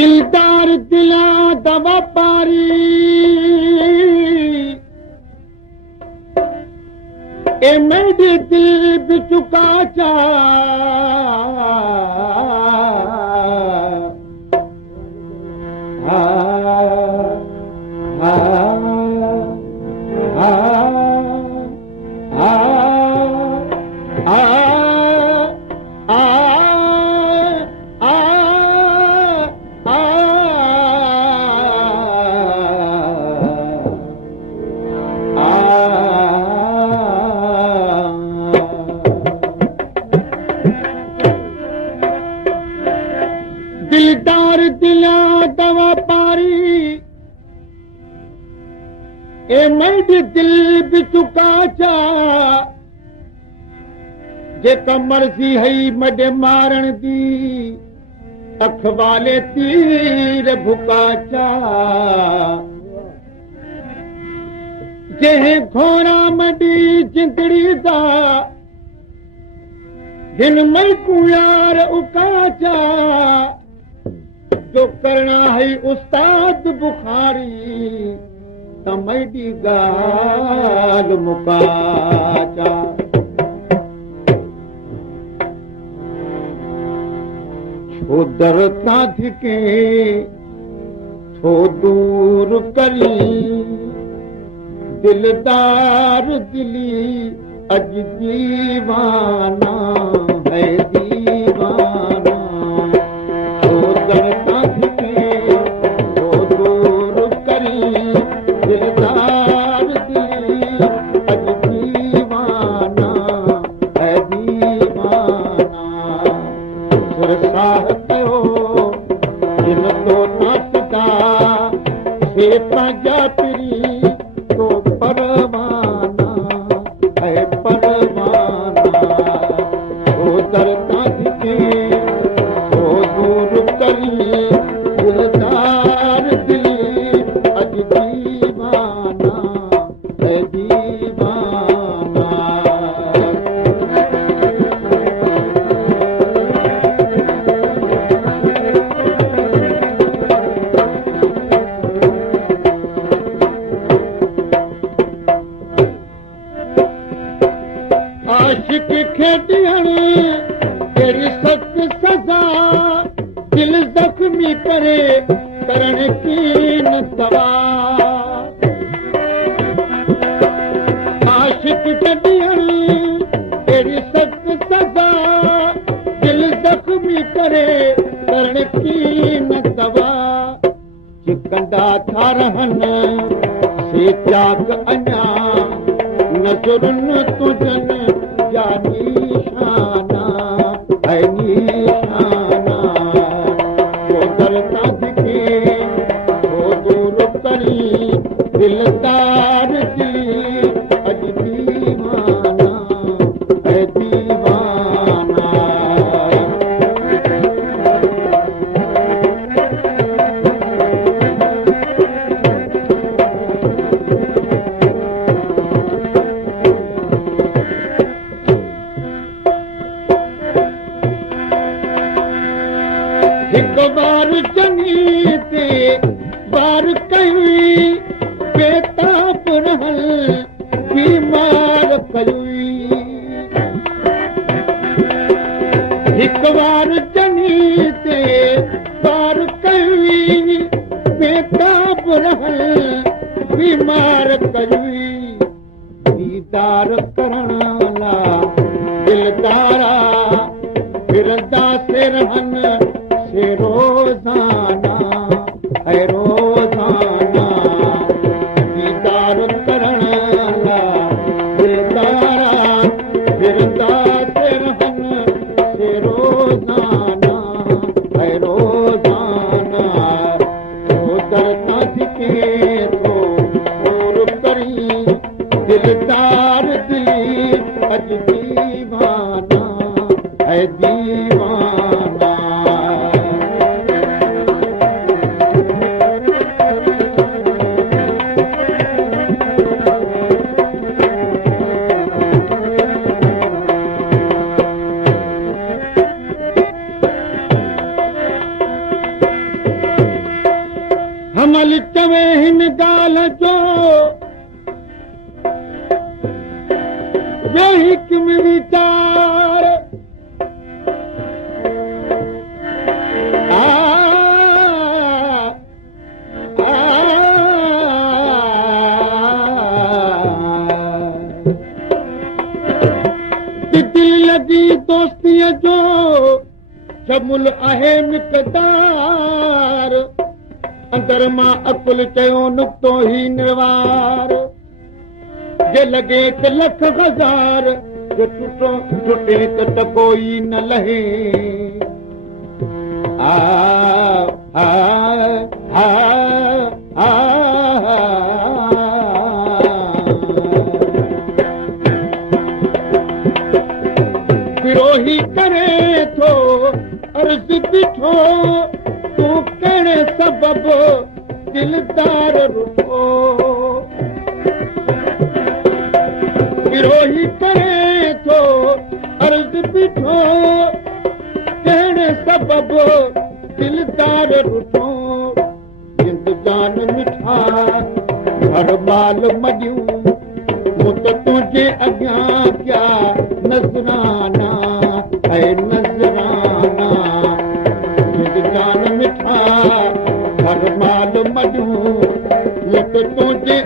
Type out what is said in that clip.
दिलदार दिला दवा पारी ए मेरे दिल बिचुका चा दिलदार दिला दवा पारी ए मेरे दिल बिचुका चा जेका मर्जी है मडे मारण दी अखवाले तीर भुका चा जे घोड़ा मडी जिंदड़ी दा हिन मलकू यार उकाचा जो करना है उस्ताद बुखारी तमैडी गाल मुकाचा छो दरता धिके छो दूर करी दिलदार दिली अज दीवाना है दीवाना छो दरता धिके छो दूर करी दिलदार दिली अज दीवाना है दीवाना सुरसाह कयो जिन तो नाचदा से पंजा पिरी तो परवाना है परवाना ओ दरता धिके ओ दूर करी दिलदार दिली अज दीवाना है दीवाना आशिक खेडियण तेरी सख्त सजा दिल जख्मी करे करण की न दवा आशिक खेडियण तेरी सख्त सजा दिल जख्मी करे करण की न दवा चिकंदा था रहन से त्याग अञा नजरुन तुझन या निशाना है निशाना वो दरता धिके वो दूर करी दिलदार दिली अज दीवाना है दीवाना एक बार जनी ते बार कई बेताप रहल बीमार कई एक बार जनी ते बार कई बेताप रहल बीमार कई दीदार करण ला दिलदारा फिरदा से रहन से रोजाना है रोजाना दीदार करण ला दिलदारा फिरदा से रहन से रोजाना है रोजाना तो दरता धिके तो दूर करी दिलदार दिली अज दीवाना है दीवाना जमल चवे हिन ॻाल्हि जो जे हिकु में वीचार दिल लॻी दोस्तीअ जो शमुल आहे मिक़दार अंदर मां अकुल चयो नुक़्तो ही निर्वार जे लॻे त लख हज़ार जो टुटे त कोई न लहे आ आ आ आ विरोही करे थो अर्ज़ बीठो तूं कहिड़े सबबु दिलदार रुठो विरोही करे थो अर्ज़ बीठो कहिड़े सबबु दिलदार रुठो जिंदगान मिठा हर बाल मॾियूं मूं त तुंहिंजे अॻियां क्या नज़राना है नज़राना जिंदगान मिठा हर बाल मॾियूं मूं त तुंहिंजे